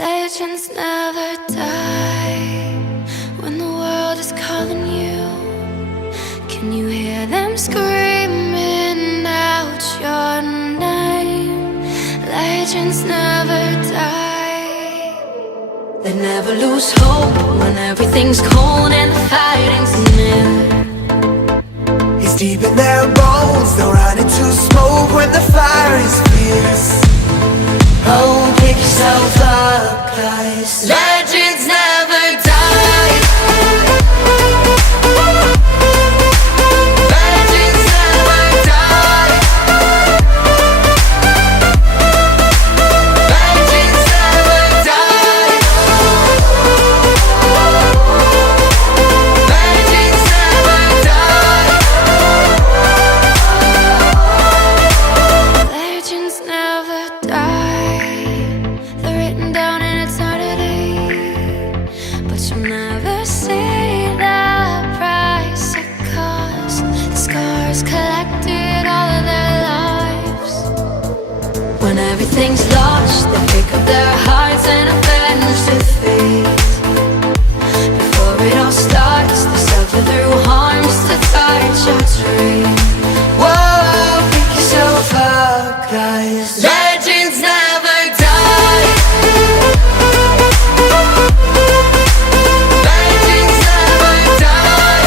Legends never die when the world is calling you. Can you hear them screaming out your name? Legends never die. They never lose hope when everything's cold and the fighting's near. It's deep in their bones, they'll run into smoke when the fire is fierce. Oh, pick yourself up, guys. Legends never die. Legends never die. Legends never die. Legends never die. Legends never die. They're written down in eternity, but you'll never see the price it cost. The scars collected all of their lives. When everything's lost, they pick up their hearts and avenge defeat. Before it all starts, they suffer through harms to touch your tree. Whoa, pick yourself up, guys. Legends never die. Legends never die.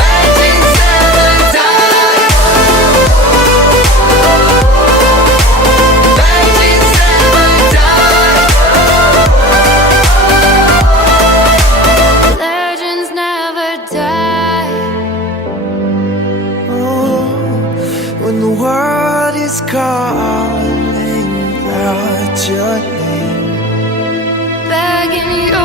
Legends never die. Legends never die. Legends never die. Oh, when the world is calling out your name, Begging you